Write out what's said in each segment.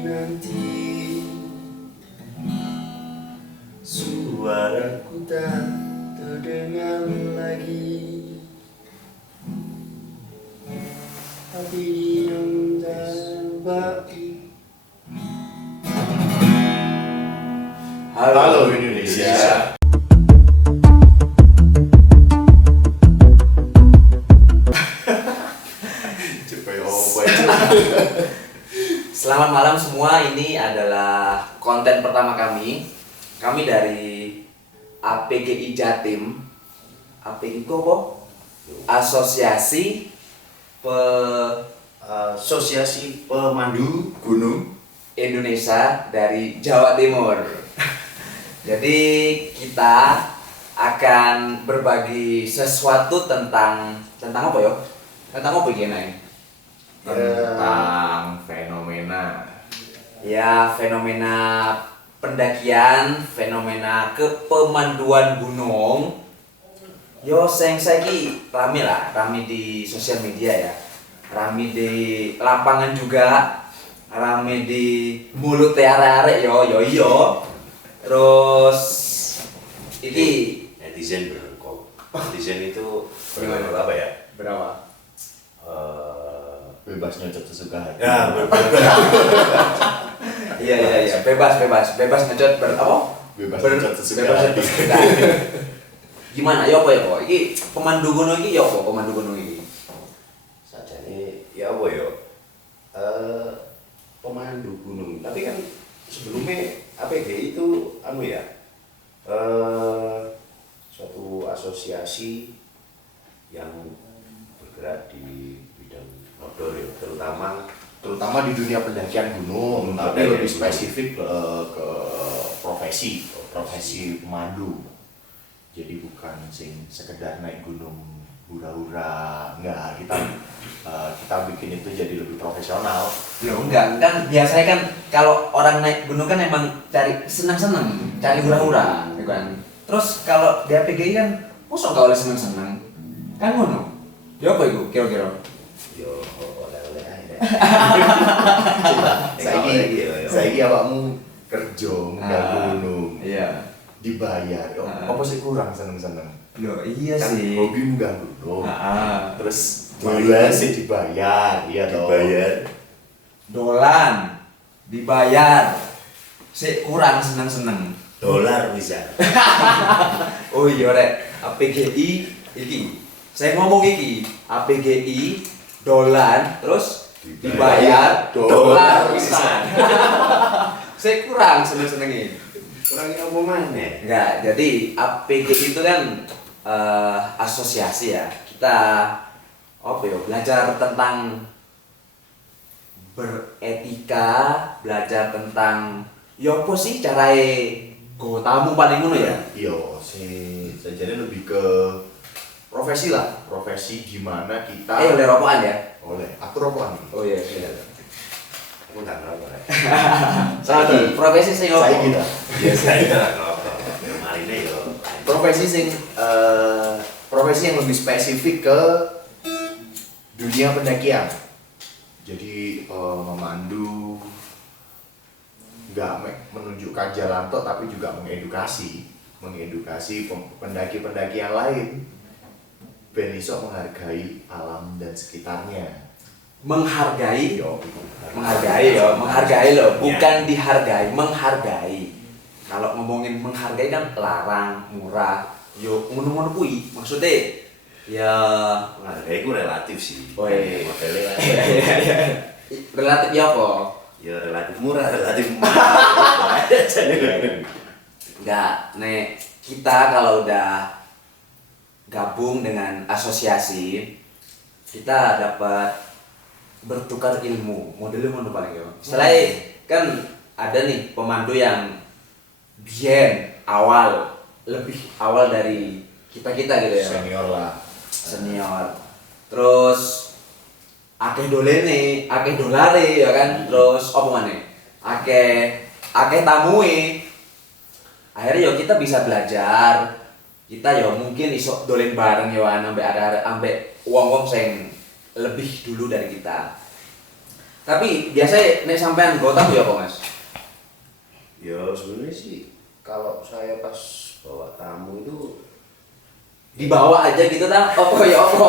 nanti suaraku tak terdengar lagi, tapi diam terbagi. Halo Indonesia. Selamat malam semua, ini adalah konten pertama kami. Kami dari APGI Jatim. APGI itu apa? Asosiasi Pemandu Gunung Indonesia dari Jawa Timur. Jadi kita akan berbagi sesuatu tentang apa ya? Tentang apa gini? Tentang fenomena pendakian, fenomena kepemanduan gunung. Yo saiki rame di sosial media ya, rame di lapangan juga, rame di mulut arek-arek yo. Terus iki netizen berkok. Netizen itu apa ya? berapa? bebas nyocot sesuka hati. Ya, Iya, bebas ngecot Bebas ngecot sesuka hati. Gimana ya apa ya kok? Iki pemandu gunung iki ya apa pemandu gunung iki? sajane ya apa ya? Pemandu gunung. Tapi kan sebelumnya APGI itu suatu asosiasi yang bergerak di bidang outdoor ya, Terutama di dunia pendakian gunung, tapi lebih spesifik ke profesi pemandu. Jadi bukan sekedar naik gunung hura-hura, enggak, kita bikin itu jadi lebih profesional. Ya enggak, kan biasanya kan kalau orang naik gunung kan emang cari senang-senang, cari hura-hura, gitu kan. Terus kalau di APGI kan mosok gak oleh senang-senang. Kan ngono. Ya apa itu kira-kira? yo oleh-oleh aja. Saiki awakmu kerja nggak gunung, Iya. dibayar. Apa sih kurang seneng-seneng? Loh, iya Kan sih. hobi nggak gunung. Terus Dolan sih dibayar, iya toh. Dolan dibayar. Sik kurang seneng-seneng. dolar bisa. Oh iya rek, APGI iki. Saya ngomong iki, APGI dolan terus dibayar dolar pisan. Saya kurang seneng-senengin. Kurangnya omongannya. Enggak, jadi APGI itu kan asosiasi ya. Kita belajar tentang beretika, belajar tentang apa sih carae go tamu paling ngono ya. Iya, jadi lebih ke profesi lah. Profesi gimana kita. Oleh rokokan ya. Oleh. Aku rokokan. Oh iya. Aku nggak ngerokok. Saiki profesi sing opo? Saya kita. Ya saya nggak ngerokok. Kemarin yo. Profesi yang lebih spesifik ke dunia pendakian. Jadi memandu, nggak menunjukkan jalan tok, tapi juga mengedukasi pendaki-pendaki yang lain ben iso menghargai alam dan sekitarnya. Menghargai Yo, menghargai loh, bukan dihargai, menghargai. Kalau ngomongin menghargai kan larang, murah, yo ngono-ngono kuwi. Maksudnya ya Menghargai itu relatif sih. Oh, iya. Modelnya lah. relatif ya apa? Ya relatif murah, relatif mahal. Enggak, nek kita kalau udah gabung dengan asosiasi, kita dapat bertukar ilmu. Modelnya mana paling ya? Selain kan ada nih pemandu yang lebih awal dari kita gitu ya. Senior. Terus akeh dolene, akeh dolare ya kan. Terus apa maneh? Akeh tamue. Akhirnya yo kita bisa belajar. Kita yo mungkin iso dolen bareng yo ambek wong-wong sing lebih dulu dari kita. Tapi biasanya nek sampean go tamu ya apa Mas? Ya sebenarnya sih kalau saya pas bawa tamu itu Dibawa aja gitu ta? Apa ya apa?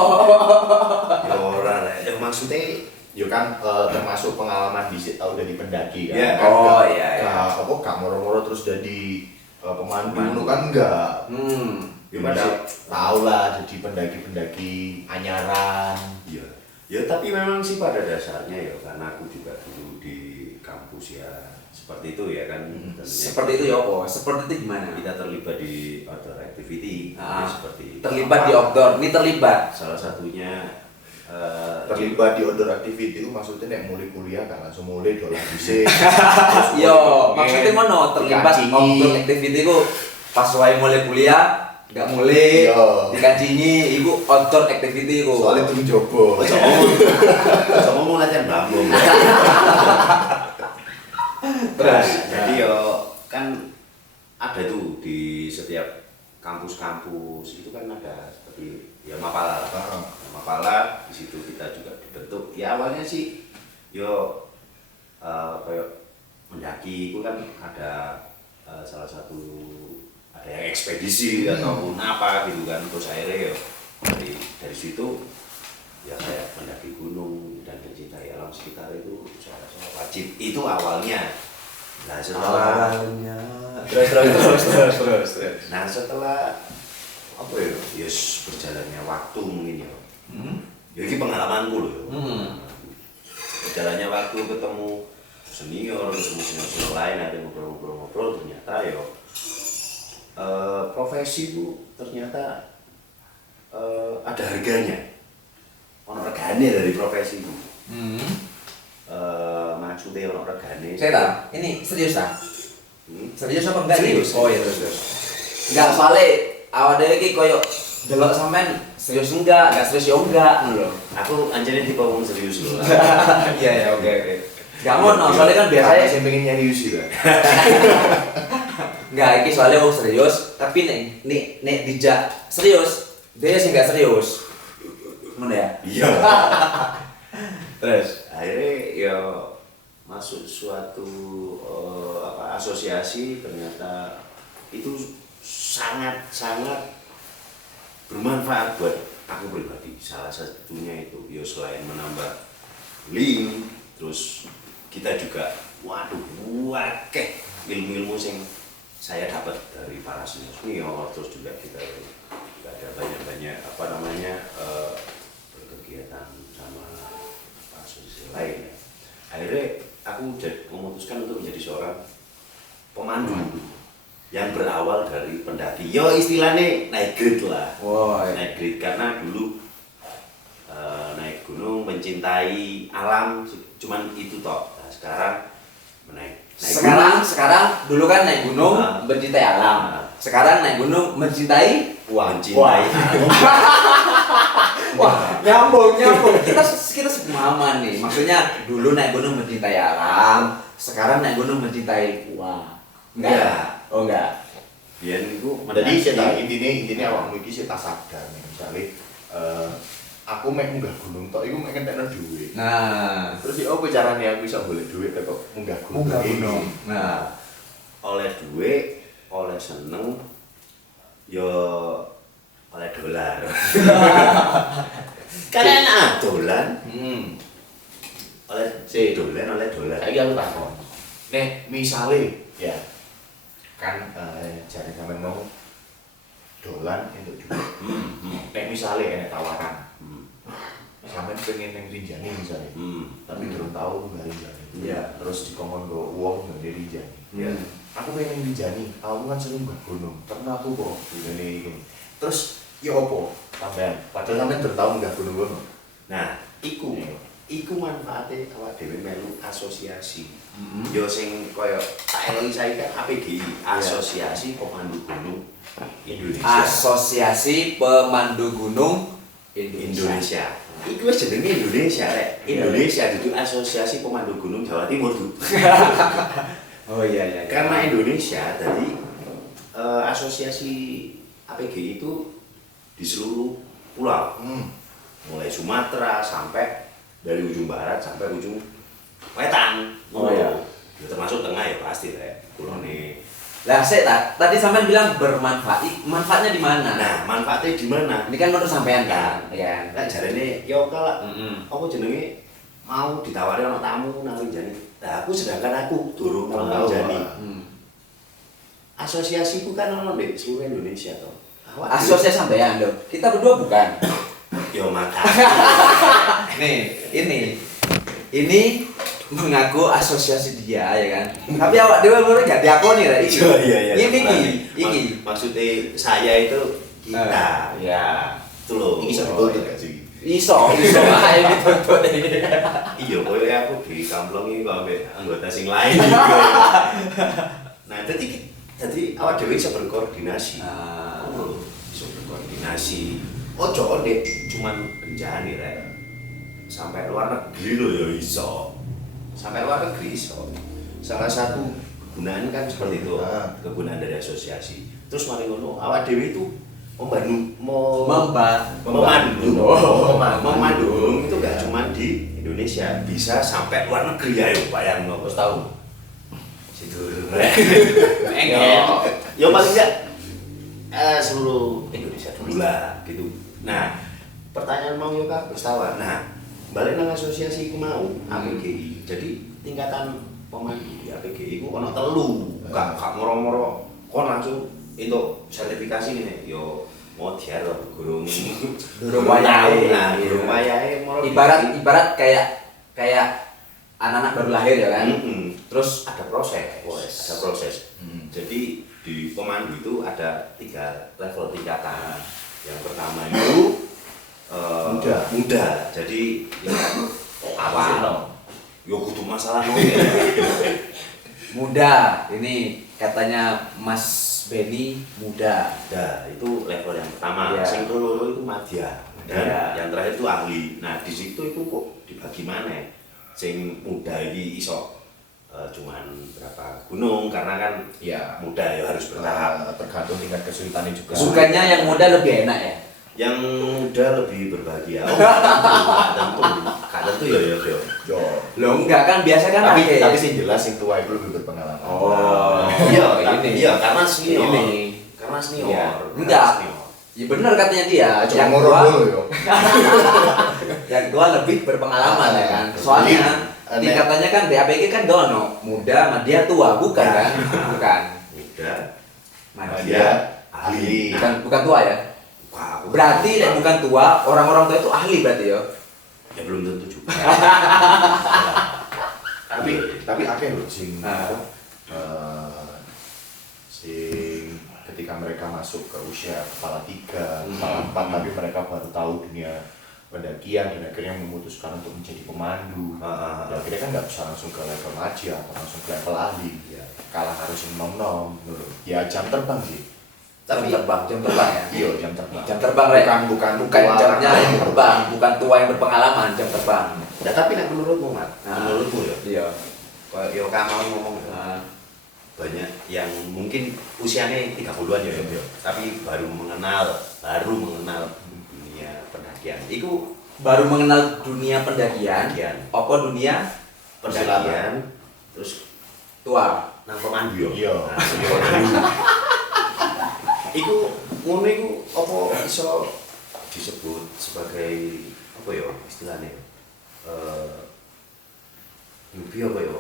ya ora lah. Ya maksudnya Ya kan termasuk pengalaman di tahu dari pendaki kan. Ya, Kan oh, nggak- iya, iya. nggak- apa gak moro-moro terus jadi pemandu kan enggak. ya Gimana pada tahu lah jadi pendaki-pendaki anyaran. ya. Ya tapi memang sih pada dasarnya ya karena aku juga dulu di kampus ya seperti itu ya kan. Tentunya Seperti itu ya apa? Seperti itu gimana? kita terlibat di outdoor activity Ah, seperti terlibat di outdoor. Ini terlibat. salah satunya Terlibat di outdoor activity itu maksudnya nek mulai kuliah kan langsung mulai dolan dhisik. Yo, maksudnya mana terlibat Dikancingi. outdoor activity ku pas wae mulai kuliah nggak mulai Yo. dikancingi iku outdoor activity ku. Soalnya turun jobo. sama mau latihan bambung. Terus, Jadi yo kan ada tuh di setiap kampus-kampus itu kan ada seperti ya Mapala. Heeh. Mapala di situ kita juga dibentuk. Ya awalnya sih yo kayak mendaki itu kan ada salah satu ada yang ekspedisi ataupun apa gitu kan terus akhirnya yo dari situ ya saya mendaki gunung dan mencintai alam sekitar itu saya rasa wajib itu awalnya. Nah setelah terus. nah setelah apa ya yes berjalannya waktu mungkin ya ya ini pengalamanku loh ya. Berjalannya waktu ketemu senior senior lain ada ngobrol ternyata ya profesi bu ternyata ada harganya ono regane dari profesi bu maksudnya ono regane Saya tahu, ini serius tak? Serius apa enggak nih? Serius. Oh iya terus. Enggak soalnya awal dhewe iki koyo delok sampean serius enggak serius ya enggak ngono lho. aku anjane tipe wong serius loh. Iya ya oke. Enggak ngono, soalnya kan biasanya saya pengen nyari usi lah. enggak iki soalnya wong serius, tapi nek dijak serius, dia sih enggak serius. Ngono ya? Iya. Terus Akhirnya ya masuk suatu asosiasi ternyata itu sangat bermanfaat buat aku pribadi. Salah satunya itu ya selain menambah link terus kita juga waduh wakeh ilmu-ilmu yang saya dapat dari para senior terus juga kita ada banyak apa namanya berkegiatan sama asosiasi lain. Akhirnya aku memutuskan untuk menjadi seorang pemandu yang berawal dari pendaki. Yo istilahnya naik grade lah. wow. Naik grade karena dulu naik gunung mencintai alam cuman itu toh. Nah, sekarang naik Sekarang dulu kan naik gunung mencintai alam. Sekarang naik gunung mencintai mencintai Wah, nyambung. Kita semua nih. Maksudnya dulu naik gunung mencintai alam, sekarang naik gunung mencintai uang. Enggak. Oh enggak. biar niku Jadi mendaki. intinya awakmu iki sih tak sadar nih misalnya aku mek munggah gunung tok iku mek ngentekno dhuwit. Nah, Terus ya apa caranya aku bisa golek dhuwit kok munggah gunung. Nah, Oleh duit, oleh seneng, yo oleh dolar. Karena enak dolan, oleh dolan, oleh dolar. Saiki aku takon. Nek misale ya kan jare sampean mau dolan entuk dhuwit. Nek misale enek tawaran, sampean pengen ning Rinjani misalnya. Tapi durung tahu nggak Rinjani. Iya. Terus dikongkon go uang nggak dari Rinjani. Iya. Aku pengen ning Rinjani. Aku kan sering mbah gunung. Pernah aku kok gini. Terus ya opo sampean? Padahal sampean durung tahu nggak gunung ngono. Nah, iku manfaatnya awak dhewe melu asosiasi. Yo sing koyo tak eling saiki kan APGI, Asosiasi Pemandu Gunung Indonesia. Asosiasi Pemandu Gunung Indonesia. Iku wis jenenge Indonesia rek. Indonesia itu Asosiasi Pemandu Gunung Jawa Timur tuh. Oh iya. Karena Indonesia tadi asosiasi APGI itu di seluruh pulau. Mulai Sumatera sampai dari ujung barat sampai ujung wetan. Oh, iya. Ya termasuk tengah ya pasti rek. Kulone. Lah tadi sampean bilang bermanfaat. Manfaatnya di mana? Nah, manfaatnya di mana? Ini kan menurut sampean kan, ya kan? Nah, jarene yo kala Mm-mm. apa jenenge mau ditawari ana tamu nang Rinjani. Nah, sedangkan aku durung nang Tahu, Rinjani. Hmm. Asosiasiku kan ono di seluruh Indonesia toh. Asosiasi sampean loh. Kita berdua bukan. Yo maka. Nih, ini mengaku asosiasi dia ya kan. Tapi awak dewe baru gak diakoni lah iki. Iya. Iki. Maksudnya saya itu kita. Ya. Itu loh. Ini bisa dituntut gak sih? Iso ae dituntut. Iya, koyo aku dikamplongi kok ambek anggota sing lain gitu. Nah, jadi awak dhewe iso berkoordinasi. Ah. Oh, iso berkoordinasi. Ojo ndek cuman Rinjani rek. Sampai luar negeri lho ya iso. Sampai luar negeri iso. Salah satu kegunaan kan seperti itu, kegunaan dari asosiasi. Terus mari ngono, awak dhewe itu memandu itu gak cuma di Indonesia, bisa sampai luar negeri ayo bayang no, terus tahu. Situ. Ya paling enggak seluruh Indonesia dulu lah gitu. Nah, pertanyaan mau yo Kak Gustawa. Nah, balik nang asosiasi ku mau APGI. Jadi tingkatan pemandu di APGI ku ono 3. Gak moro-moro kon langsung itu sertifikasi ini yo model gurung wayahe. Nah, gurung wayahe moro Ibarat kayak anak-anak baru lahir ya kan. Terus ada proses. Jadi di pemandu itu ada 3 level tingkatan. Yang pertama itu muda. Jadi awal. Yo kudu masalah no. Muda. Ini katanya Mas Benny muda. Nah, itu level yang pertama. Iya. Yang kedua itu madya. Dan Iya. yang terakhir itu ahli. Nah, di situ itu kok dibagi mana? Sing muda ini iso cuman berapa gunung karena kan Iya. muda ya harus bertahap. Tergantung tingkat kesulitannya juga. Bukannya yang muda lebih enak ya? Yang muda lebih berbahagia. Oh, gak tentu ya. Yo. Loh enggak kan biasa kan Tapi pakai- sih jelas yang tua itu lebih berpengalaman. Oh. Iya, karena senior. Ini. Karena senior. Iya. Karena Enggak. senior. Ya benar katanya dia. Cuma Yang ngorok tua, dulu yo. yang tua lebih berpengalaman ya kan. Soalnya tingkatannya kan di APG kan dono muda, madya tua, bukan kan? Bukan. Muda, Madya. ahli. Bukan tua ya? Wah, Berarti nek bukan tua, orang-orang tua itu ahli berarti ya. ya belum tentu juga. Tapi akeh lho sing Ah. sing ketika mereka masuk ke usia kepala 3, kepala 4 tapi mereka baru tahu dunia pendakian dan akhirnya memutuskan untuk menjadi pemandu. Dan akhirnya kan nggak bisa langsung ke level madya atau langsung ke level ahli. Ya. Kalah harus nom-nom. Ya jam terbang sih. Jam terbang ya. Iya jam terbang. Jam terbang Rek. Bukan Jamnya yang terbang, bukan tua yang berpengalaman, jam terbang. Ya tapi nek menurutmu, Mat, menurutmu ya. Iya. Yo kamu ngomong Nah, banyak yang mungkin usianya 30-an ya, tapi baru mengenal dunia pendakian. Iku baru mengenal dunia pendakian. Apa dunia pendakian terus tua? nang pemandu yo. Iya. Nah, pemandu. Iku ngono iku apa iso disebut sebagai apa ya istilahnya? Newbie apa ya?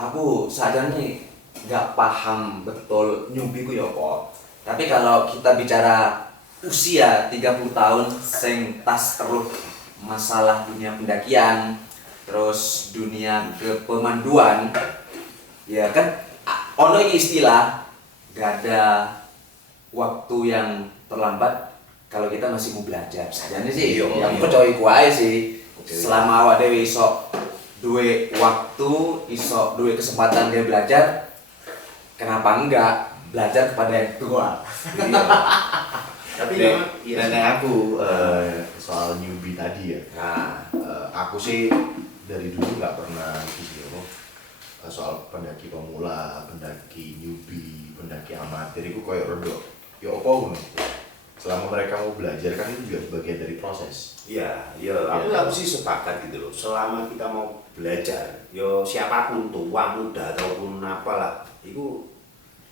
Aku sajane nggak paham betul newbie ku ya apa. Tapi kalau kita bicara usia 30 tahun sing tas eruh masalah dunia pendakian, terus dunia kepemanduan, ya kan ono iki istilah gak ada waktu yang terlambat kalau kita masih mau belajar. Sajane sih, Iya. yang percaya iku ae sih. Oke. Selama awak dhewe iso duwe waktu, iso duwe kesempatan dia belajar, kenapa enggak belajar kepada yang tua? Tapi Nek, memang iya. nenek aku soal newbie tadi ya. Nah, Aku sih dari dulu nggak pernah gitu soal pendaki pemula, pendaki newbie, pendaki amatir itu koyo rodo. Ya apa ngono? selama mereka mau belajar kan itu juga bagian dari proses. Iya, aku sih sepakat gitu loh. Selama kita mau belajar, yo siapapun tua, muda ataupun apalah, itu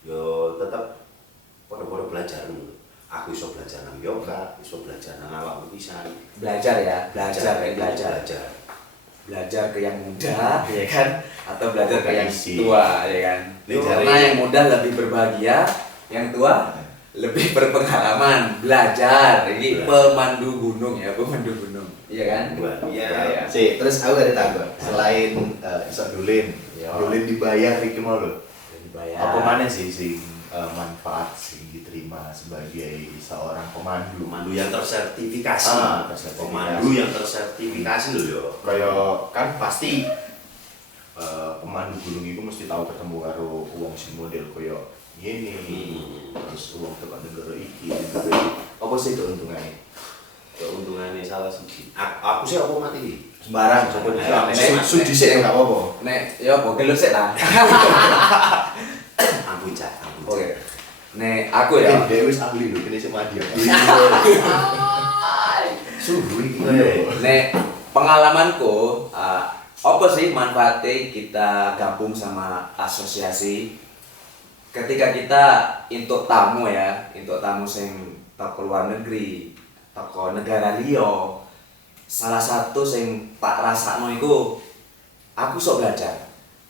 yo tetap pada belajar dulu. Aku iso belajar nang yoga, iso belajar nang awakmu pisan. Belajar ya, belajar. Belajar ke yang muda, ya kan? Atau belajar ke yang tua, ya kan? Karena yang muda lebih berbahagia, yang tua lebih berpengalaman belajar. Ini pemandu gunung ya, pemandu gunung, iya kan? Iya. Terus aku ada takut. Selain iso dolen, dolen dibayar iki mau lho. Dibayar. Apa mana sih manfaat sing diterima sebagai seorang pemandu? Pemandu yang tersertifikasi. Pemandu yang tersertifikasi loh yo. Kayak kan pasti pemandu gunung itu mesti tahu ketemu karo wong sing model koyo ngene. Terus wong tekan negara iki. Apa sih keuntungannya? Keuntungannya salah siji. Aku sih aku mati. Sembarang coba sudi sik enggak apa-apa. Nek, ya apa gelem sik ta. Ampun cak. Oke. Nek aku ya. Dia wis ahli lho, kene sik mandi. Sungguh iki. Nek pengalamanku, apa sih manfaatnya kita gabung sama asosiasi? Ketika kita untuk tamu ya, untuk tamu sing toko luar negeri, toko negara liya, salah satu sing tak rasakno iku aku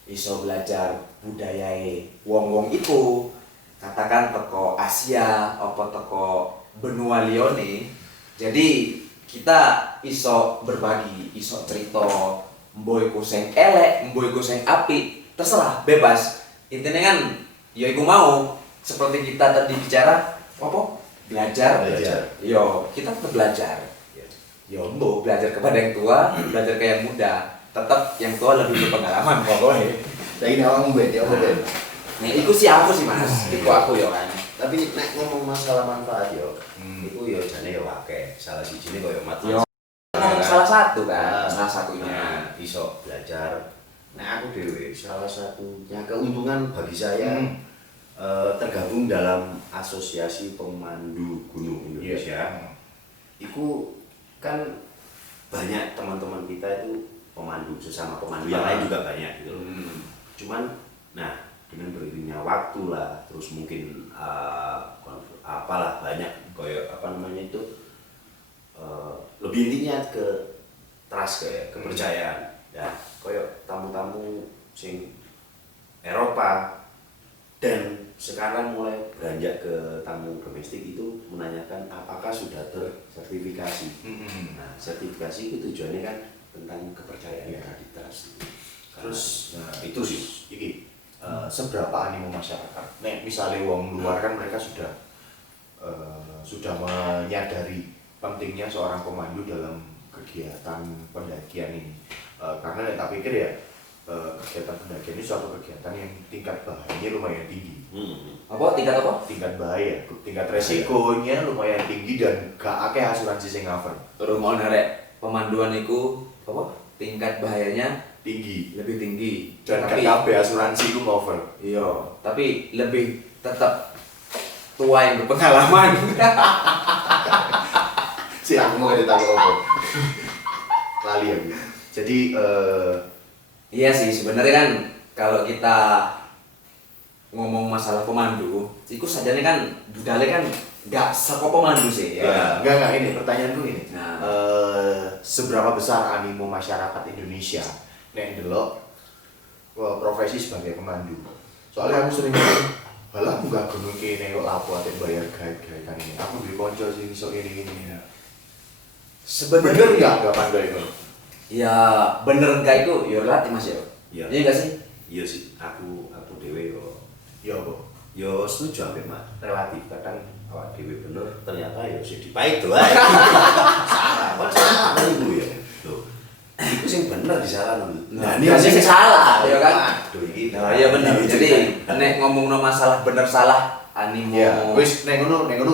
iso belajar budayae wong-wong iku. Katakan teko Asia apa teko benua liyane. Jadi kita iso berbagi, iso cerita, mbok iku sing elek, mbok iku sing apik, terserah, bebas. Intinya kan ya iku mau seperti kita tadi bicara apa? Belajar. Yo, kita tetap belajar. Yo, mbok belajar kepada yang tua, belajar ke yang muda. Tetap yang tua lebih berpengalaman pokoknya. Saiki awakmu mbet ya apa ben? Nah, itu sih aku sih Mas. Iku aku ya kan. Tapi nek ngomong masalah manfaat yo, itu yo jane yo akeh. Salah sijine koyo Yo, salah satu kan, salah satunya. Nah, iso belajar. Nah, aku dhewe salah satunya keuntungan bagi saya tergabung dalam Asosiasi Pemandu Gunung Indonesia. Iku kan banyak teman-teman kita itu pemandu, sesama pemandu yang lain juga banyak gitu. Cuman nah dengan beriringnya waktu lah, terus mungkin apalah banyak koyo apa namanya itu lebih intinya ke trust kayak kepercayaan ya, koyo tamu-tamu sing Eropa dan sekarang mulai beranjak ke tamu domestik itu menanyakan apakah sudah tersertifikasi. Nah, sertifikasi itu tujuannya kan tentang kepercayaan yang di trust. Terus nah, itu sih iki seberapa animo masyarakat. Nek misalnya wong luar kan mereka sudah menyadari pentingnya seorang pemandu dalam kegiatan pendakian ini. Karena nek tak pikir ya kegiatan pendakian ini suatu kegiatan yang tingkat bahayanya lumayan tinggi. Apa tingkat apa? Tingkat bahaya, tingkat resikonya lumayan tinggi dan gak akeh asuransi sing cover. Rumah narek pemanduan itu apa? Tingkat bahayanya Tinggi lebih tinggi. dan Tapi kabeh asuransi ku cover. iya, tapi lebih tetap tua yang berpengalaman. Si aku mau cerita apa? Lali aku. Jadi Iya sih, sebenarnya kan kalau kita ngomong masalah pemandu, itu sajane kan budale kan nggak saka pemandu sih ya. enggak ini pertanyaanku ini. Nah. Seberapa besar animo masyarakat Indonesia nek ndelok profesi sebagai pemandu? Soalnya aku sering halah munggah gunung kene kok lapo ate bayar guide kan ini. Aku duwe kanca sing iso ngene-ngene. Sebenarnya enggak pandai itu. Ya bener enggak itu ya relatif Mas ya. Iya. Iya enggak sih? iya sih aku dhewe yo Ya apa? yo setuju ambek Mas. Relatif kadang awak dhewe bener ternyata yo sing dipait doang. Salah, kok salah iku ya. Loh. Iku sing bener disalah lho. Nah, ini sing salah ya kan? Aduh iki. Nah, iya bener. Jadi nek ngomongno masalah bener salah animo. Ya, wis nek ngono enggak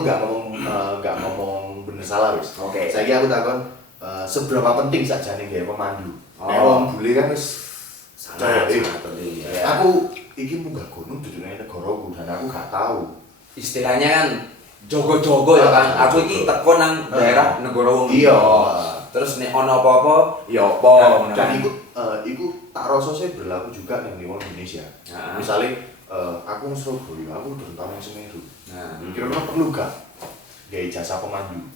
ngomong bener salah wis. Oke. Saiki aku takon seberapa penting sajane gawe pemandu. Nek Oh. wong bule kan wis sangat penting ya. aku iki munggah gunung dudu nang negaraku dan aku gak tahu. Istilahnya kan jogo-jogo ya kan. Ah, Aku iki jogo. teko nang daerah negara wong. Iya. Terus nek ono apa-apa ya apa ngono kan. Dan iku tak rasa sih berlaku juga nih di orang Indonesia. Nah. Misalnya aku nang Surabaya, aku udah tahun yang Semeru. Nah, Kira-kira perlu gak gaya jasa pemandu?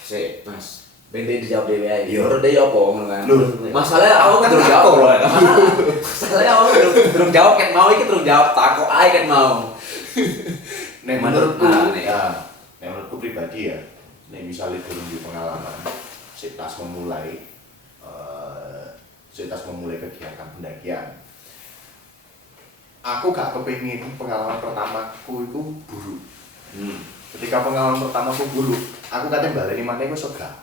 sik, Mas. Bende dijawab dhewe ae. Iya. Menurut dia apa ngono kan. Loh, Masalahnya aku kan durung jawab. Masalahnya aku durung jawab ket mau iki durung jawab takok ae ket mau. Nek menurutku, nek. ya, nek menurutku pribadi ya, nek misalnya durung di pengalaman, sik tas memulai kegiatan pendakian. Aku gak kepengin pengalaman pertamaku itu buruk. Ketika pengalaman pertamaku buruk, aku katanya baleni maneh iku iso gak.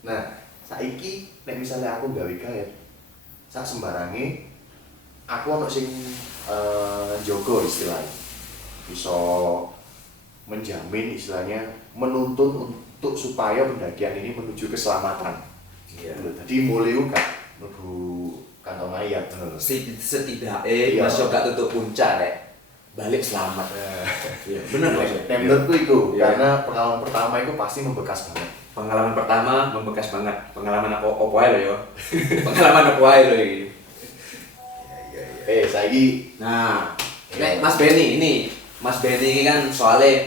Nah, saiki nek misalnya aku gawe gaet, sak sembarange aku ono sing jogo istilahnya. Bisa menjamin istilahnya menuntun untuk supaya pendakian ini menuju keselamatan. Iya. Jadi mulai gak mlebu kantong mayat ngono lho. Setidaknya Iya. Mas yo gak tutup puncak rek. Balik selamat. Iya, bener Mas. Nek menurutku itu Iya. karena pengalaman pertama itu pasti membekas banget. Pengalaman pertama membekas banget. Pengalaman apa ae lho yo. Pengalaman apa ae lho iki. Saiki Nah, Iya. nek Mas Beni ini, Mas Beni ini kan soalnya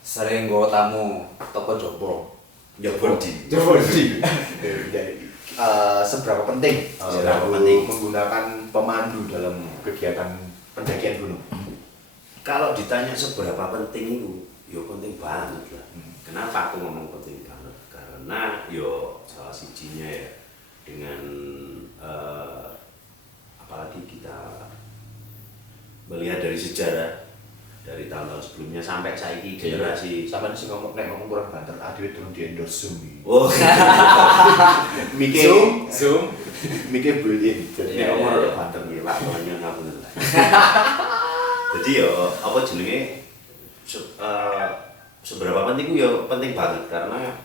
sering nggawa tamu toko jopo. Jopo di. seberapa penting Seberapa aku penting. menggunakan pemandu dalam kegiatan pendakian gunung? Kalau ditanya seberapa penting itu, yo penting banget lah. Hmm. Kenapa aku ngomong penting banget? Karena yo salah sijinya ya dengan apalagi kita melihat dari sejarah dari tahun-tahun sebelumnya sampai saiki generasi Sampai sih ngomong kurang banter, adewe turun di endorse Zoom iki. oh Zoom, mikir built-in. Jadi ya nek ngomong umur rada banter nih lah pokoknya ngapunten lah. Jadi yo apa jenenge seberapa penting yo penting banget karena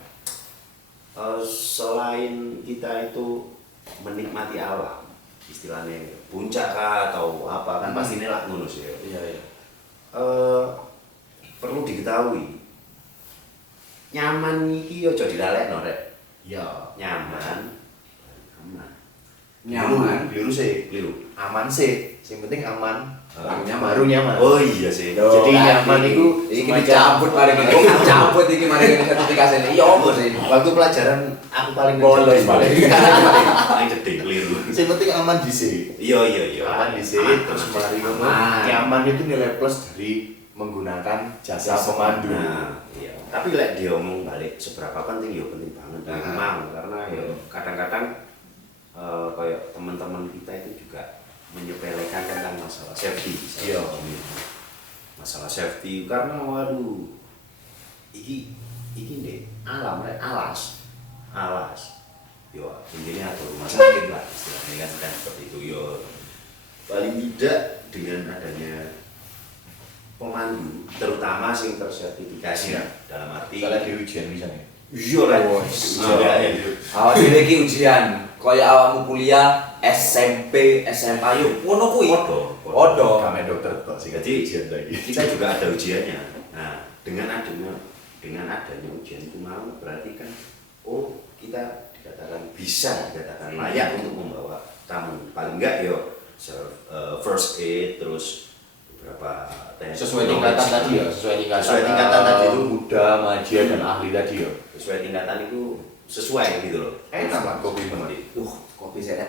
selain kita itu menikmati alam istilahnya puncak kah atau apa kan pasti ini lah ngono sih. Iya, iya. Perlu diketahui nyaman iki aja dilalekno rek. ya Nyaman. Aman. Nyaman. Keliru sih. Keliru. Aman sih. Yang penting aman. Nyaman. Baru nyaman. Oh iya sih. Jadi nyaman itu iki semacam- dicabut mari ini. Dicabut iki mari ini sertifikasi ini. Iya apa sih? Waktu pelajaran aku paling Bolos gede. paling. Paling gede keliru. Yang penting aman dhisik. Iya iya iya. Aman dhisik terus mari ngono. Aman. Nyaman itu nilai plus dari menggunakan jasa pemandu. Nah, iya. Tapi lek dia ngomong balik seberapa penting ya penting banget memang karena ya kadang-kadang kayak teman-teman kita itu juga menyepelekan tentang masalah safety. Iya. Masalah safety karena waduh iki nih alam rek alas yo intinya ada rumah sakit lah istilahnya kan seperti itu yo paling tidak dengan adanya pemandu terutama sing tersertifikasi Iya. dalam arti Misalnya di ujian misalnya. iya lah Awak dhewe iki ujian. Kaya awakmu kuliah SMP, SMA yo ngono kuwi. Podo. Kami dokter kok sih Jadi ujian lagi. kita juga ada ujiannya. Nah, dengan adanya ujian itu mau berarti kan oh kita dikatakan bisa dikatakan layak untuk membawa tamu. Paling enggak yo first aid terus beberapa teknik Sesuai tingkatan tadi ya, sesuai tingkatan tadi itu muda, maja dan ahli tadi ya. sesuai tingkatan itu sesuai gitu loh. Enak lah kopi Seperti teman. Kopi saya.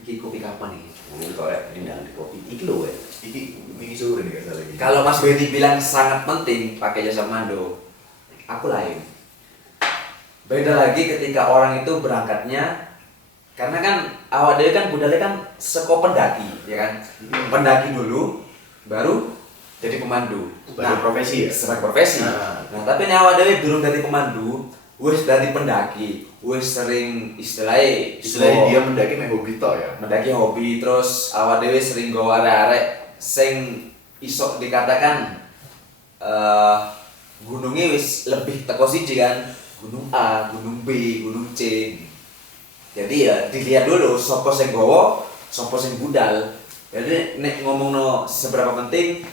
Iki kopi kapan nih? ngomong kok pindah di kopi iki lho weh. Ini sore nih kata lagi. Kalau Mas Beni bilang sangat penting pakai jasa mando, aku lain. Beda lagi ketika orang itu berangkatnya, karena kan awak dewe kan budaya kan seko pendaki, ya kan? Pendaki dulu, baru jadi pemandu. Baru profesi ya? Sebagai profesi. Nah, tapi nih awak dewe durung dari pemandu, wis dari pendaki, wis sering istilahnya Dia mendaki main hobi tok ya. mendaki hobi, terus awak dewe sering gawa arek-arek sing iso dikatakan gunungnya wis lebih teko siji kan, gunung A, gunung B, gunung C. Jadi ya dilihat dulu sopo sing gowo, sopo sing budal. Jadi nek ngomongno seberapa penting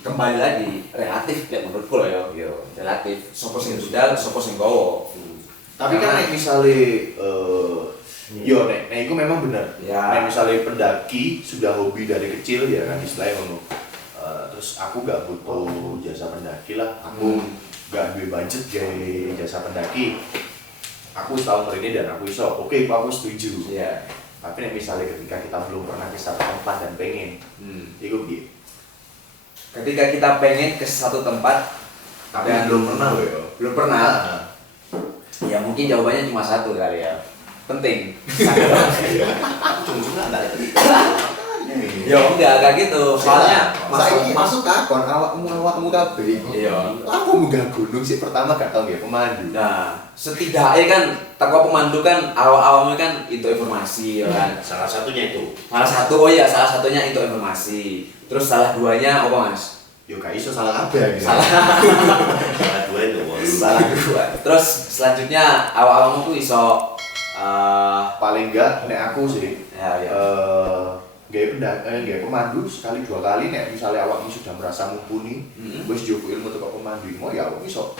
kembali lagi relatif ya menurutku loh ya. Yo. Relatif. Sopo sing budal, sopo sing gowo. Tapi kan nek misale yo nek iku memang bener. Ya. Nek misale pendaki sudah hobi dari kecil ya kan istilahnya ngono. Terus aku gak butuh jasa pendaki lah. Aku gak duwe budget gawe jasa pendaki. Aku tahu ini dan aku iso. Oke, aku setuju. Iya. Tapi nek misalnya ketika kita belum pernah ke satu tempat dan pengen, itu piye? Ketika kita pengen ke satu tempat Tapi dan belum pernah loh ya. belum pernah. Ya mungkin jawabannya cuma satu kali ya. Penting. Ujung-ujungnya enggak ada. Ya enggak gitu. Soalnya masuk takon awakmu kabeh. Iya. Aku munggah gunung sih pertama gak tau ya pemandu. Nah, setidaknya kan teko pemandu kan awal-awalnya kan itu informasi ya kan. Salah satunya itu. Salah satunya itu informasi. Terus salah duanya apa Mas? Yo gak iso salah kabeh. Salah Salah dua itu. Bos. salah dua. Terus selanjutnya awal-awalmu tuh iso Paling enggak nek aku sih ya ya. Gaya pemandu sekali dua kali nek misalnya awakmu sudah merasa mumpuni, wis jogo ilmu teko pemandu mau ya awakmu iso.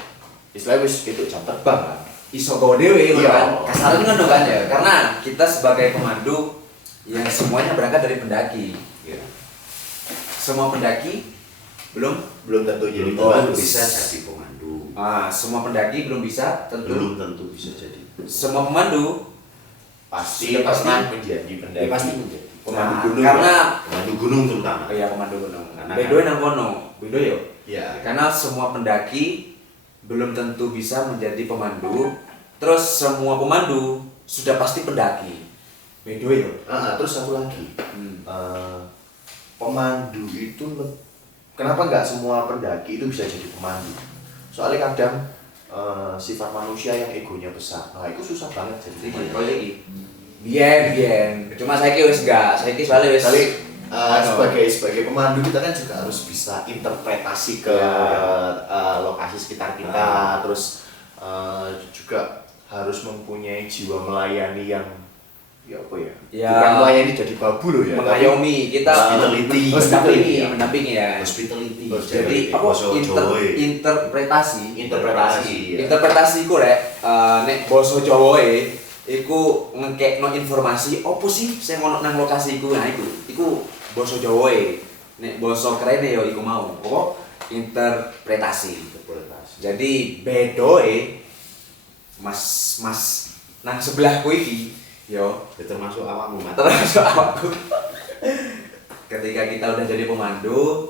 Istilahnya wis itu jam terbang kan. Iso gowo dhewe Iya. kan. Kasarnya kan kan ya. Karena kita sebagai pemandu yang semuanya berangkat dari pendaki. Iya. Semua pendaki Belum tentu jadi Belum pemandu. tentu bisa jadi pemandu. semua pendaki belum bisa tentu. Belum tentu bisa jadi. Semua pemandu Pasti Sudah pasti. pernah menjadi pendaki. Ya, pasti menjadi. Pemandu Nah, gunung. karena Pemandu gunung terutama. oh ya pemandu gunung. Karena Bedo nang kono, bedo yo. Ya. Karena semua pendaki belum tentu bisa menjadi pemandu. Terus semua pemandu sudah pasti pendaki. Bedo yo. Terus satu lagi. Hmm. Pemandu itu kenapa nggak semua pendaki itu bisa jadi pemandu? Soalnya kadang sifat manusia yang egonya besar, nah itu susah banget jadi Iki pemandu. koyo iki. Biyen. Cuma saiki wis enggak. Saiki soalnya wis Kali Anu. sebagai pemandu kita kan juga harus bisa interpretasi ke lokasi sekitar kita, terus juga harus mempunyai jiwa melayani yang ya apa ya? Ya. Bukan melayani jadi babu loh ya. mengayomi kita Hospitality. mendampingi ya. Hospitality. Jadi apa Basa Jawa. interpretasi Interpretasi. interpretasi ku rek nek basa Jawa iku ngekekno informasi opo sih sing ono nang lokasi iku. Nah iku basa Jawa nek basa kerene ya iku mau apa interpretasi. Jadi bedoe mas nang sebelahku iki yo Ya, termasuk awakmu Mat. termasuk aku. Ketika kita udah jadi pemandu,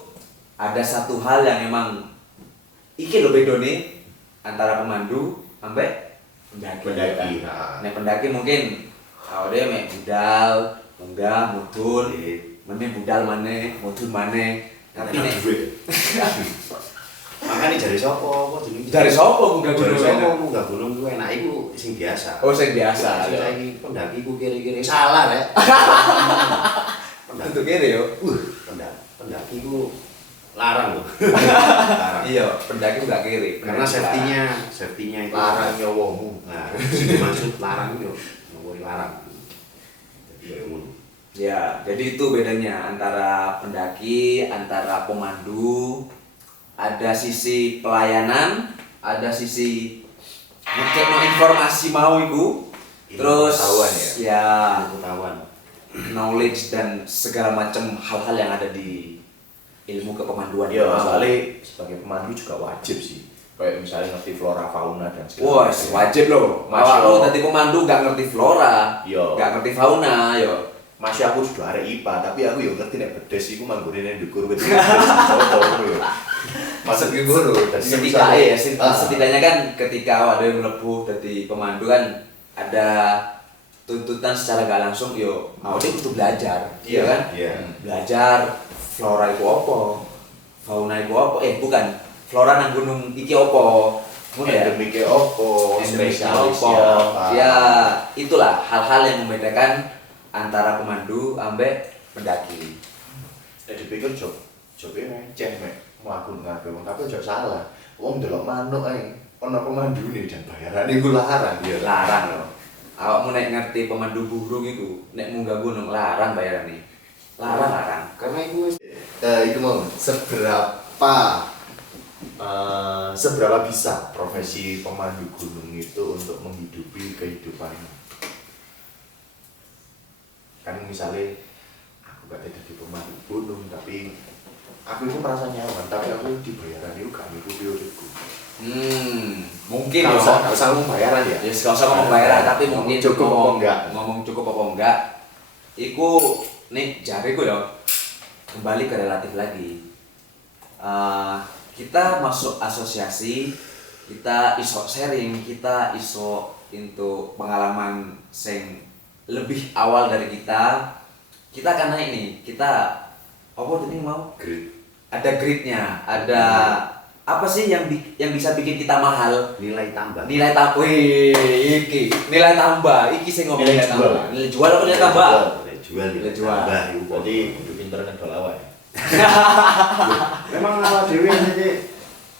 ada satu hal yang emang iki lho bedone antara pemandu sampai pendaki. Pendaki, kan? nah. Nek pendaki mungkin awake mek budal, munggah, mudhun, meneh budal maneh, mudhun maneh. Tapi nek Makanya dari sopo apa jenenge? dari sapa munggah Dari gunung sopo enak? munggah gunung ku enak iku sing biasa. Oh sing biasa. Sing ya. saiki pendaki ku kiri-kiri salah rek. Untuk kiri yo. Pendaki ku larang loh. Larang. Iya, pendaki enggak kiri. Karena safety-nya itu Larang nyawamu. Nah, sing dimaksud larang yo nomor larang. Jadi ya ngono. Ya, jadi itu bedanya antara pendaki, antara pemandu. Ada sisi pelayanan, ada sisi ngekekno informasi mau iku. Terus Pengetahuan ya Pengetahuan. knowledge dan segala macam hal-hal yang ada di ilmu kepemanduan. Ya, soalnya sebagai pemandu juga wajib sih. Kayak misalnya ngerti flora fauna dan segala Wah, wajib loh. Masya Kalau Allah. tadi pemandu nggak ngerti flora, Iya. nggak ngerti fauna, yo. Masih aku sudah arek IPA, tapi aku yo ngerti nek bedes iku manggone ning ndukur wit sopo yo. Masuk ke guru, Setidaknya ya, setidaknya kan ketika ada yang mlebu dadi pemandu kan ada tuntutan secara gak langsung yo awake kudu belajar, iya kan? Iya. Belajar flora iku apa? Fauna iku apa? Bukan. Flora nang gunung iki apa? Ngono ya. endemike opo, Endemik spesialisnya apa? apa. Ya, itulah hal-hal yang membedakan antara pemandu ambek pendaki. Ya dipikir jobe receh mek mlaku ngabe wong tapi ojo salah. Wong ndelok manuk ae ana pemandune dan bayarane iku larang ya. Larang loh. Awakmu nek ngerti pemandu burung iku, nek munggah gunung larang bayarane. larang. Karena itu itu mau seberapa bisa profesi pemandu gunung itu untuk menghidupi kehidupannya. Kan misalnya aku gak jadi pemandu gunung tapi aku itu merasa nyaman, tapi aku dibayaran itu gak ngikuti uripku. Mungkin Gak usah ngomong bayaran ya. Ya gak usah ngomong bayaran, tapi Ngomong mungkin cukup apa enggak. Ngomong cukup apa enggak. Iku nih jariku ya kembali ke relatif lagi. Kita masuk asosiasi, kita iso sharing, kita iso untuk pengalaman sing lebih awal dari kita karena ini kita apa tadi mau grade ada grade-nya, ada apa sih yang bisa bikin kita mahal? nilai tambah. Nilai tambah, iki nilai tambah, iki sing ngomong Nilai nilai jual. tambah. Nilai jual apa nilai tambah? Nilai Jual. tambah itu. Jadi kudu pinter nek dolawah ya. Memang awak dhewe aja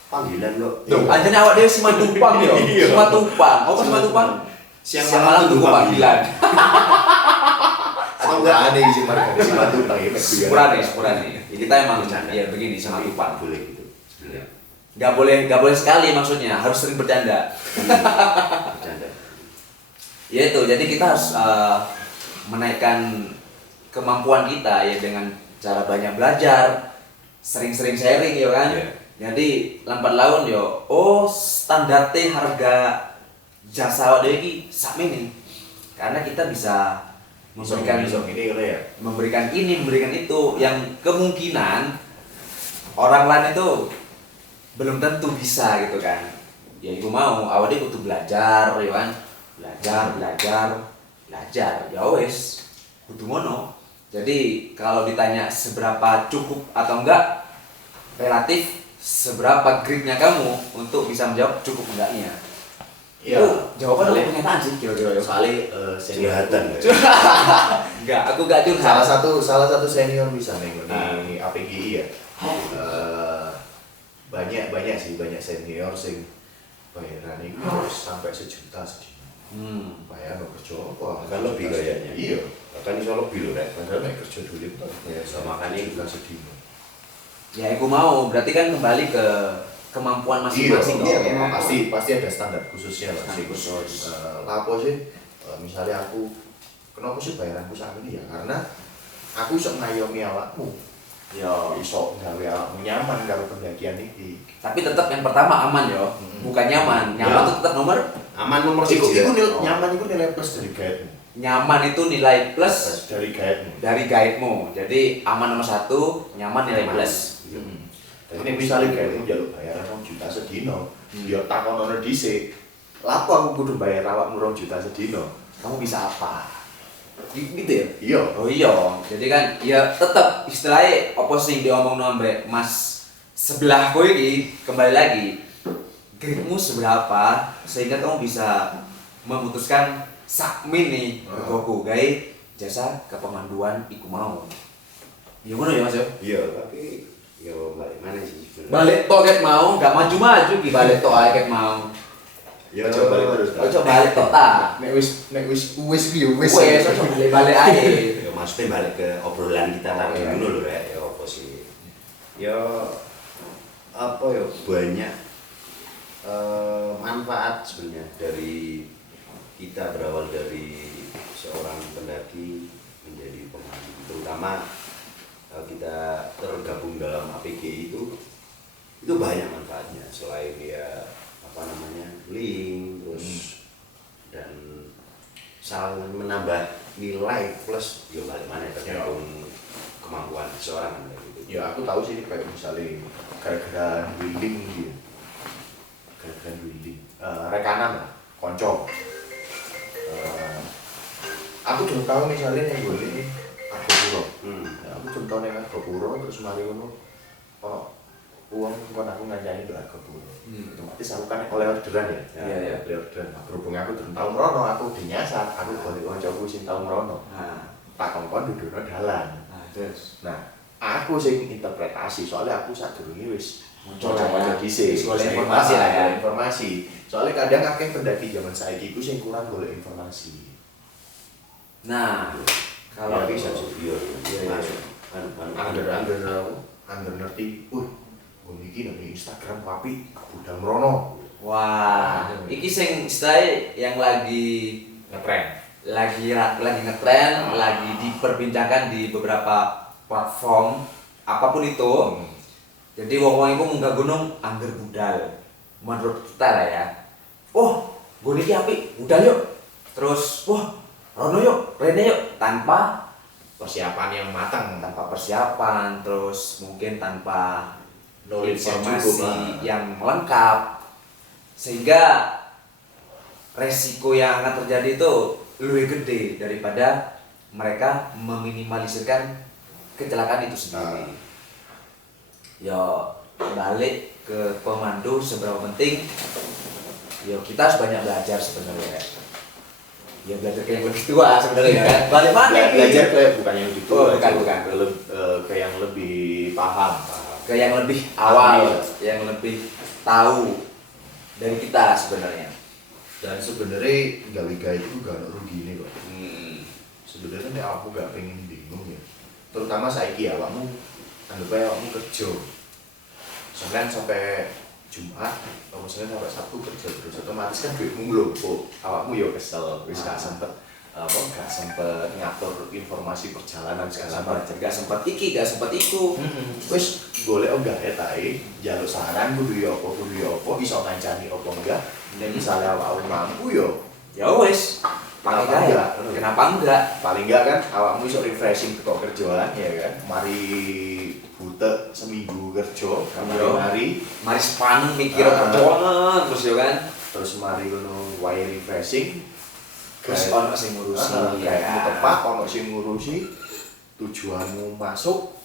panggilan kok. Tuh, anjane awak dhewe Simatupang yo. Iya. Simatupang. Apa Simatupang? Siang malam tunggu panggilan. Atau enggak aneh sih marga di Batu Bang ya. Sepurane. Kita emang Bercanda. ya begini Simatupang. Boleh gitu. Sebenarnya Gak boleh sekali maksudnya, harus sering bercanda. bercanda. Ya itu, jadi kita harus menaikkan kemampuan kita ya dengan cara banyak belajar, sering-sering sharing ya kan. Iya. Jadi lambat laun yo, standar harga jasa awak dhewe iki sakmene. Karena kita bisa memberikan ini kalau ya. memberikan itu yang kemungkinan orang lain itu belum tentu bisa gitu kan. Ya ibu mau awak dhewe kudu belajar ya kan. Belajar. Ya wis, kudu ngono. Jadi kalau ditanya seberapa cukup atau enggak, relatif seberapa grade-nya kamu untuk bisa menjawab cukup enggaknya. Iya. Itu jawaban oleh kenyataan sih kira-kira ya. Soalnya Curhatan. Enggak, aku gak curhat. salah satu senior bisa nih Ah. di APGI ya. Banyak senior sing bayaran itu sampai 1 juta sedina. Bayar no kerja apa? Kan lebih kayaknya. Iya. Bahkan iso lebih lho rek. Padahal nek kerja dulu itu ya sama makanya juga sedina. Ya aku mau, berarti kan kembali ke kemampuan masing-masing Iya, dong, ya. pasti ada standar khususnya lah sih. Standar khusus. Lapo sih, misalnya aku, kenapa sih bayaranku sama ini ya? Karena aku iso ngayomi awakmu, Yo. iso gawe awakmu nyaman kalau pendakian ini. Tapi tetap yang pertama aman yo, bukan nyaman. Nyaman Ya. itu tetap nomor. aman nomor Iku siji. nyaman itu nilai plus dari guide-mu. Nyaman itu nilai plus Dari guide-mu. dari guide-mu. Jadi aman nomor 1, nyaman nilai plus. Ini misalnya guide-mu jaluk bayaran 2 juta sedino, dia takon ono dhisik. Lapo aku kudu bayar awakmu 2 juta sedino? Kamu bisa apa? Gitu ya? Iya. Oh iya, jadi kan ya tetap istilahnya apa sih diomong ambek Mas sebelah kowe iki kembali lagi. Grade-mu seberapa sehingga kamu bisa memutuskan sakmin nih regoku gawe jasa kepemanduan iku mau. Ya ngono ya Mas yo. Iya, tapi yo balik mana sih sebenarnya? Balik tok ket mau, gak maju-maju ki balik tok ae ket mau. Ya coba balik terus. Ojo balik tok ta. Nek wis kuwi yo Wes ojo balik ae. Ya maksudnya balik ke obrolan kita tadi iya. dulu loh ya. Ya apa sih? Ya apa ya banyak manfaat sebenarnya dari kita berawal dari seorang pendaki menjadi pemandu, terutama kita tergabung dalam APG itu banyak manfaatnya selain ya apa namanya link terus dan saling menambah nilai plus ya balik mana tergantung kemampuan seseorang kan kayak gitu. Ya aku tahu sih kayak misalnya gara-gara wheeling gitu. Gara-gara wheeling. Rekanan lah, konco. Aku belum tahu misalnya yang gue ini Argopuro. Ya, aku belum tahu yang Argopuro terus mari ngono uang kon aku ngancani do Argopuro. Otomatis aku kan oleh orderan ya. Iya. Oleh orderan. Nah, berhubung aku belum tahu merono, aku dinyasar, aku golek koncoku sing tau merono. Nah, Tak kongkon dudono dalan. terus Nah, aku sing interpretasi soalnya aku sadurunge wis Muncul maca dhisik. wis golek Wis informasi lah ya. Informasi. Soalnya kadang akeh pendaki zaman saiki iku sing kurang golek informasi. Nah, kalau Ya bisa sih iya Iya, iya. masuk Angger ngerti. Gue iki nang Instagram wapi budal merono. Wah, iki sing istilahnya yang lagi Ngetren. lagi ngetren, lagi diperbincangkan di beberapa platform apapun itu. Jadi wong-wong itu munggah gunung angger budal. Menurut kita lah ya. Gue iki apik, budal yuk. Terus, rono yuk, rene yuk, tanpa Persiapan yang matang. persiapan, terus mungkin tanpa Knowledge yang informasi cukup lah. yang lengkap, sehingga resiko yang akan terjadi itu lebih gede daripada mereka meminimalisirkan kecelakaan itu sendiri. Ya balik ke pemandu seberapa penting. Ya kita harus banyak belajar sebenarnya. Ya belajar ke yang lebih tua sebenarnya kan. Balik mana Belajar ke bukan yang lebih tua, bukan. ke yang lebih paham. Ke yang lebih awal, yang lebih tahu dari kita sebenarnya. Dan sebenarnya gawe itu gak rugi ini kok. Sebenarnya nek aku gak pengen bingung ya. Terutama saiki awakmu anggap aja awakmu kerja. Senin sampai Jumat, atau Senin sampai Sabtu kerja terus otomatis kan duitmu melumpuk. Awakmu ya kesel, wis gak sempet ngatur informasi perjalanan segala macam. Gak sempat iki, gak sempat iku. Wis golek gawe tae, njaluk saran kudu ya apa, iso ngancani apa enggak. Nek misale awakmu mampu yo, Ya wes, pakai Kenapa gaya. enggak? Kenapa enggak? paling enggak kan awakmu iso refreshing teko kerjaan ya kan. Mari butek seminggu kerja, mari Mari sepaneng mikir Ah. perjuangan terus ya kan. terus mari ngono wae refreshing. Terus ono sing ngurusi ya Kayak kan. tepat ono sing ngurusi, tujuanmu masuk.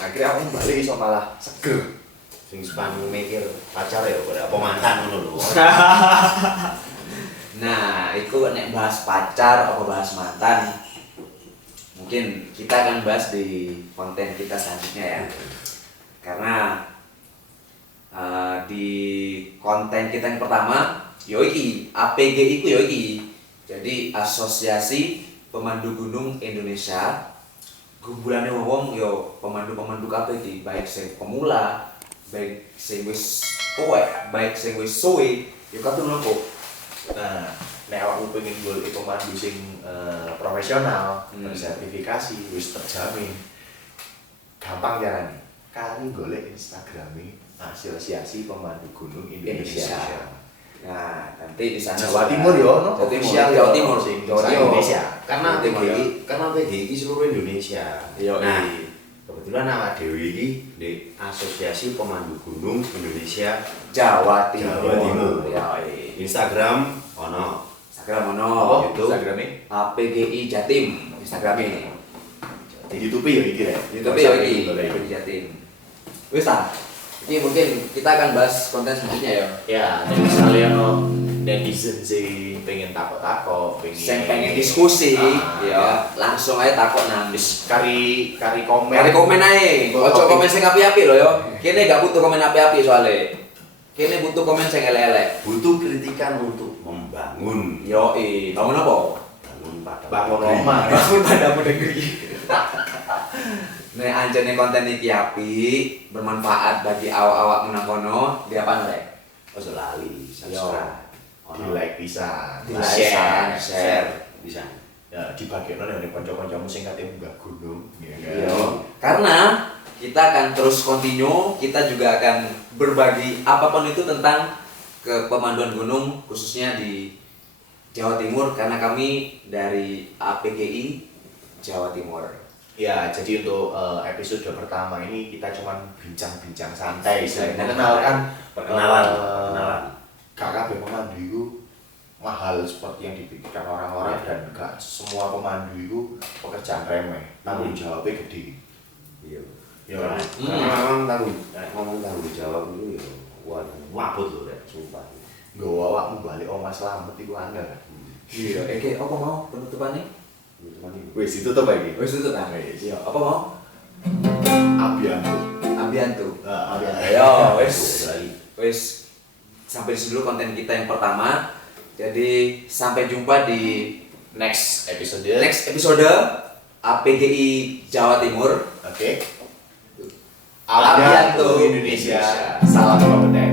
Akhirnya aku balik iso malah seger. Sing sepan mikir pacar ya pada apa mantan ngono lho. Nah, itu nek bahas pacar apa bahas mantan. Mungkin kita akan bahas di konten kita selanjutnya ya. Karena di konten kita yang pertama, yoiki, APG itu yoiki. Jadi Asosiasi Pemandu Gunung Indonesia. Kumpulannya wong yo pemandu-pemandu kabeh iki, baik sing pemula, baik sing wis tuwek, baik sing wis suwe, yo kabeh mlebu. Nah, nek awakmu pengen golek pemandu sing profesional, bersertifikasi, wis terjamin. Gampang carane. Kali golek Instagrame Asosiasi Pemandu Gunung Indonesia. Nah, nanti di sana Jawa Timur yo, no? Jawa Timur, Official Jawa yo, Timur, sing Jawa Timur. Indonesia. Karena Jawa Timur, PGI, karena PGI seluruh Indonesia. Iya, Nah, iya. kebetulan awak Dewi ini di Asosiasi Pemandu Gunung Indonesia Jawa Timur. Jawa Timur. Ya, Instagram ono. Instagram ono, YouTube. Instagrame. APGI Jatim, Instagramnya. YouTube ya iki rek. YouTube ya iki, APGI Jatim. Wis ta. Ini mungkin kita akan bahas konten selanjutnya ya. Ya, dan misalnya no netizen sih pengen takut-takut, Pengen diskusi, Ah, ya langsung aja takut nang. kari komen. Kali komen aja, ojo komen sing api-api loh yo. Kene gak butuh komen api-api soalnya. Kene butuh komen sing elek-elek. Butuh kritikan untuk membangun. Yo, bangun apa? Bangun Bangun negeri. omah. Bangun padamu negeri. Nek anjene konten iki api, bermanfaat bagi awak-awak menang kono, di apa rek? Ojo lali, subscribe. Di like bisa, Di like, share. Bisa. Ya dibagikan nih kanca-kancamu sing katanya munggah gunung, ya kan. Iya. Karena kita akan terus continue, kita juga akan berbagi apapun itu tentang kepemanduan gunung khususnya di Jawa Timur karena kami dari APGI Jawa Timur. Ya, jadi untuk episode pertama ini kita cuman bincang-bincang santai, Perkenalan. mengenalkan Perkenalan. Gak kabeh pemandu itu mahal seperti yang dipikirkan orang-orang dan gak semua pemandu itu pekerjaan remeh, tanggung jawabnya gede. Iya. Ya, Karena memang ngomong tanggung jawab itu ya waduh, wabut loh rek, sumpah. gak awakmu balik omah selamat itu anggar. Iya. Oke, apa mau penutupannya? Cuman itu. Wis itu tuh lagi. Wis tutup kan? Wis. Iya. Apa mau? Abiantu. Abiantu. Abiantu. Ayo, wis. Lagi. Wis sampai di dulu konten kita yang pertama. Jadi sampai jumpa di Next episode. next episode. APGI Jawa Timur. Oke. Albianto Indonesia. Salam kompeten.